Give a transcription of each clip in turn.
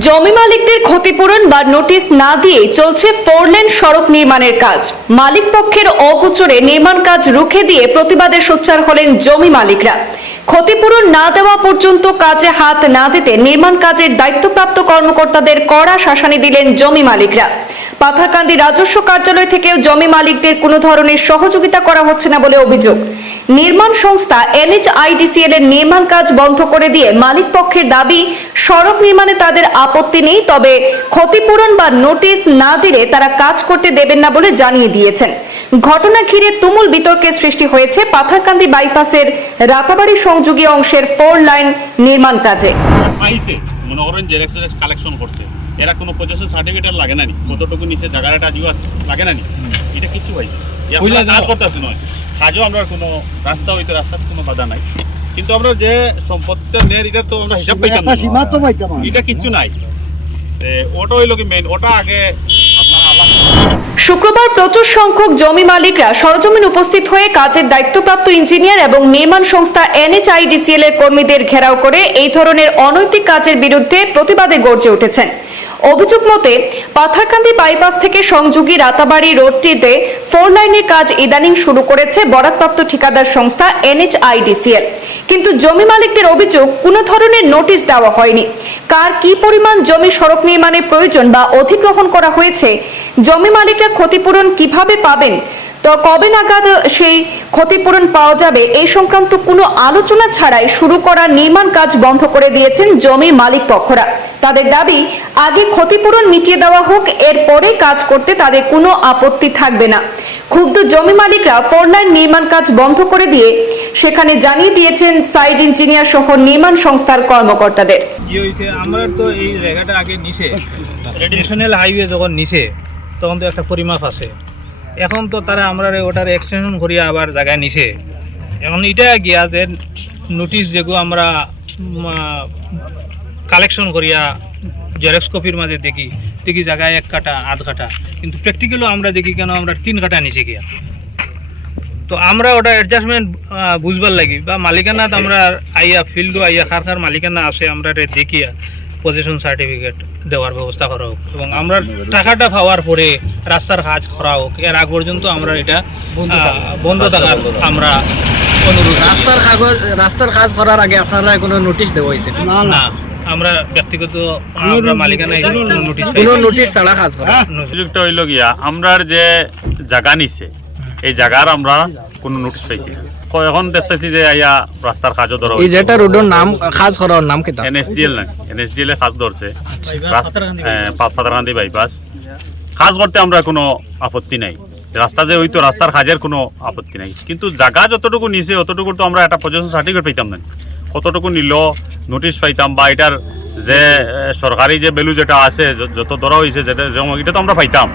জমি মালিকদের ক্ষতিপূরণ বা নোটিশ না দিয়ে চলছে ফোরলেন সড়ক নির্মাণের কাজ। মালিক পক্ষের অগোচরে নির্মাণ কাজ রুখে দিয়ে প্রতিবাদে সোচ্চার হলেন জমি মালিকরা। ক্ষতিপূরণ না দেওয়া পর্যন্ত কাজে হাত না দিতে নির্মাণ কাজের দায়িত্বপ্রাপ্ত কর্মকর্তাদের কড়া শাসানি দিলেন জমি মালিকরা। পাথারকান্দি রাজস্ব কার্যালয় থেকেও জমি মালিকদের কোনো ধরনের সহযোগিতা করা হচ্ছে না বলে অভিযোগ। নির্মাণ সংস্থা এনএইচআইডিসিএল এর নির্মাণ কাজ বন্ধ করে দিয়ে মালিক পক্ষের দাবি সড়ক নির্মাণে তাদের আপত্তি নেই তবে ক্ষতিপূরণ বা নোটিশ না দিলে তারা কাজ করতে দেবেন না বলে জানিয়ে দিয়েছেন। ঘটনা ঘিরে তুমুল বিতর্কের সৃষ্টি হয়েছে পাথারকান্দি বাইপাসের রাতাবাড়ি সংযোগী অংশের ফোর লাইন নির্মাণ কাজে। পাইছে মনে করেন জেরেক্স জেরেক্স কালেকশন করছে। এরা কোনো পজিশন সার্টিফিকেট লাগে না নি। কতটুকু নিচে জায়গাটা আজিও আছে লাগে না নি। এটা কিচ্ছু আমরা কাজ করতেছি নয়। কাজও আমরা কোনো রাস্তা হইতে রাস্তার কোনো বাধা নাই। কিন্তু আমরা যে সম্পত্তিটা নেই এটা তো আমরা হিসাব পাইতাম না। সীমা তো পাইতাম না। এটা কিচ্ছু নাই। ওটা হইল কি মেইন ওটা আগে শুক্রবার প্রচুর সংখ্যক জমি মালিকরা সরজমিন উপস্থিত হয়ে কাজের দায়িত্বপ্রাপ্ত ইঞ্জিনিয়ার এবং নির্মাণ সংস্থা এনএইচআইডিসিএল এর কর্মীদের ঘেরাও করে এই ধরনের অনৈতিক কাজের বিরুদ্ধে প্রতিবাদে গর্জে উঠেছেন। অভিযোগ মতে, পাথারকান্দি বাইপাস থেকে সংযোগী রাতাবাড়ি রোডটিতে ফোর লাইনের কাজ ইদানিং শুরু করেছে বরাদপ্রাপ্ত ঠিকাদার সংস্থা এনএইচআইডিসিএল। কিন্তু জমি মালিকদের অভিযোগ, কোনো ধরনের নোটিশ দেওয়া হয়নি। কার কি পরিমাণ জমি সড়ক নির্মাণের প্রয়োজন বা অধিগ্রহণ করা হয়েছে? জমি মালিকরা ক্ষতিপূরণ কীভাবে পাবেন? তো কবে নাগাদ সেই ক্ষতিপূরণ পাওয়া যাবে এই সংক্রান্ত কোনো আলোচনা ছাড়াই শুরু করা নির্মাণ কাজ বন্ধ করে দিয়েছেন জমি মালিক পক্ষরা। তাদের দাবি, আগে ক্ষতিপূরণ মিটিয়ে দেওয়া হোক, এরপরে কাজ করতে তাদের কোনো আপত্তি থাকবে না। ক্ষুব্ধ জমি মালিকরা ফোর লাইন নির্মাণ কাজ বন্ধ করে দিয়ে সেখানে জানিয়ে দিয়েছেন সাইড ইঞ্জিনিয়ার সহ নির্মাণ সংস্থার কর্মকর্তাদের। আমরা তো এই জায়গাটা আগে নিচে ন্যাশনাল হাইওয়ে যখন নিচে, তখন তো একটা পরিমাপ আছে। এখন তো তারা আমরা ওটার এক্সটেনশন করিয়া আবার জায়গায় নিছে। এখন এটা গিয়া যে নোটিশ যেগুলো আমরা কালেকশন করিয়া জেরক্স কপির মাঝে দেখি দেখি জায়গায় এক কাটা, আধ কাটা। কিন্তু প্র্যাকটিক্যালও আমরা দেখি কেন আমরা তিন কাটা নিচে গিয়া। তো আমরা ওটা অ্যাডজাস্টমেন্ট বুঝবার লাগি। বা মালিকানাত আমরা আইয়া ফিল্ডও আইয়া খার খার মালিকানা আছে আমরা দেখিয়া পজিশন সার্টিফিকেট দেওয়ার ব্যবস্থা করা হোক। এবং আমরা টাকাটা পাওয়ার পরে রাস্তার কাজ করা হোক এর আগ পর্যন্ত আমরা এটা বন্ধ থাকার আমরা অনুরোধ রাস্তার কাগজ রাস্তার কাজ করার আগে আপনারা কোনো নোটিশ দেওয়া হয়েছে? না আমরা ব্যক্তিগত আমরা মালিকানা নোটিশ কোনো নোটিশ ছাড়া কাজ করা। সুযোগটা হইল গিয়া আমরার যে জায়গা নিছে এই জায়গার আমরা কোনো নোটিশ পাইছি না। এখন দেখতেছি যে আইয়া রাস্তার কাজও ধরা এই যেটা রোডের নাম কাজ করার নাম কেটা এনএসডিএল না এনএসডিএল এ কাজ ধরছে। আচ্ছা, পাতারকান্দি বাইপাস কাজ করতে আমরা কোনো আপত্তি নাই। রাস্তা যে হইতো রাস্তার কাজের কোনো আপত্তি নাই। কিন্তু জায়গা যতটুকু নিছে অতটুকু তো আমরা একটা পজিশন সার্টিফিকেট পাইতাম না। কতটুকু নিল নোটিশ পাইতাম বা এটার যে সরকারি যে ভ্যালু যেটা আছে যত ধরা হয়েছে যেটা এটা তো আমরা পাইতাম।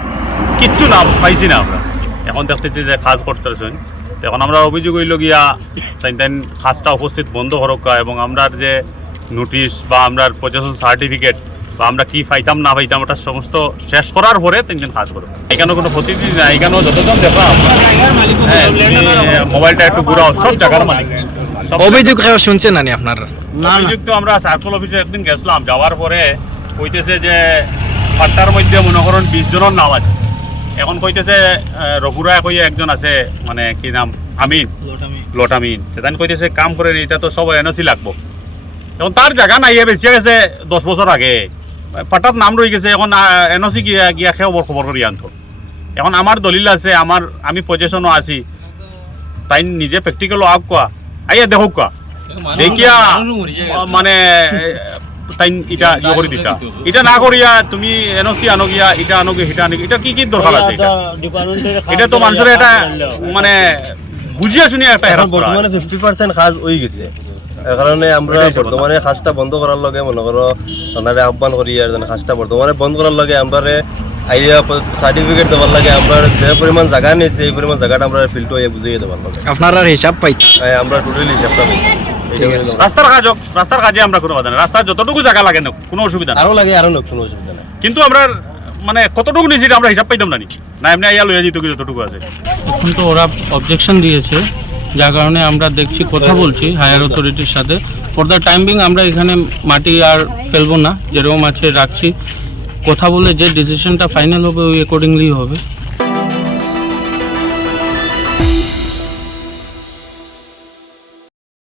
কিচ্ছু না পাইছি না আমরা। এখন দেখতেছি যে কাজ করতেছেন। এখন আমরা অভিযোগ হইল গিয়া তাই তাই কাজটা উপস্থিত বন্ধ হরকা এবং আমরা যে নোটিশ বা আমরা পজিশন সার্টিফিকেট বা আমরা কি পাইতাম না পাইতাম ওটা সমস্ত শেষ করার পরে তিনজন কাজ করব এখানে কোনো প্রতিদিন না এখানেও যতজন দেখলাম হ্যাঁ মোবাইলটা একটু ঘুরাও সব জায়গার মালিক। অভিযোগ শুনছেন নানি আপনারা? অভিযোগ তো আমরা সার্কল অফিসে একদিন গেছিলাম যাওয়ার পরে কইতেছে যে পাট্টার মধ্যে মনে করেন বিশ জনের নাম আছে। এখন কইতেছে রঘুরা কইয়া একজন আছে মানে কি নাম? আমিন। লটামিন। সেখানে কইতেছে কাম করে এটা তো সব এনওসি লাগবো। এখন তার জায়গা নাই বেশি গেছে দশ বছর আগে। পাটার নাম রয়ে গেছে এখন এনওসি গিয়া গিয়া ওর খবর করি আনতো। এখন আমার দলিল আছে আমার আমি পজিশনও আছি। তাই নিজে প্র্যাকটিক্যালও আগ কোয়া আইয়া দেখো কোয়া দেখিয়া মানে তাই এটা ইয়ে করে দিতা। এটা না করিয়া তুমি এনওসি আনো গিয়া এটা আনো গিয়া এটা আনো এটা কি কি দরকার আছে এটা? এটা তো মানুষের এটা মানে বুঝিয়া শুনিয়া একটা হেরাস করা। বর্তমানে ফিফটি পার্সেন্ট কাজ হয়ে গেছে। কারণে আমরা বর্তমানে কাজটা বন্ধ করার লগে মনে করো আহ্বান করি আর কাজটা বর্তমানে বন্ধ করার লগে আমরা আইয়া সার্টিফিকেট দেওয়ার লাগে আমরা যে পরিমাণ জায়গা নিয়েছি এই পরিমাণ জায়গাটা আমরা ফিল্ড হয়ে বুঝিয়ে দেওয়ার লাগে। আপনারা হিসাব পাইতা। এই আমরা টোটালি হিসাবটা পাই হলো- রাস্তার কাজ হোক রাস্তার কাজে আমরা কোনো বাধা নেই। রাস্তার যতটুকু জায়গা লাগে না কোনো অসুবিধা আরও লাগে আরও লোক কোনো অসুবিধা নাই। কিন্তু আমরা মানে কতটুকু নিয়েছি আমরা হিসাব পাইতাম না না। এমনি আইয়া লইয়া যেত যতটুকু আছে। এখন তো ওরা অবজেকশন দিয়েছে যার কারণে আমরা দেখছি কথা বলছি হায়ার অথরিটির সাথে। ফর দ্য টাইম বিং আমরা এখানে মাটি আর ফেলব না যেরকম আছে রাখছি। কথা বলে যে ডিসিশনটা ফাইনাল হবে ওই অ্যাকর্ডিংলি হবে।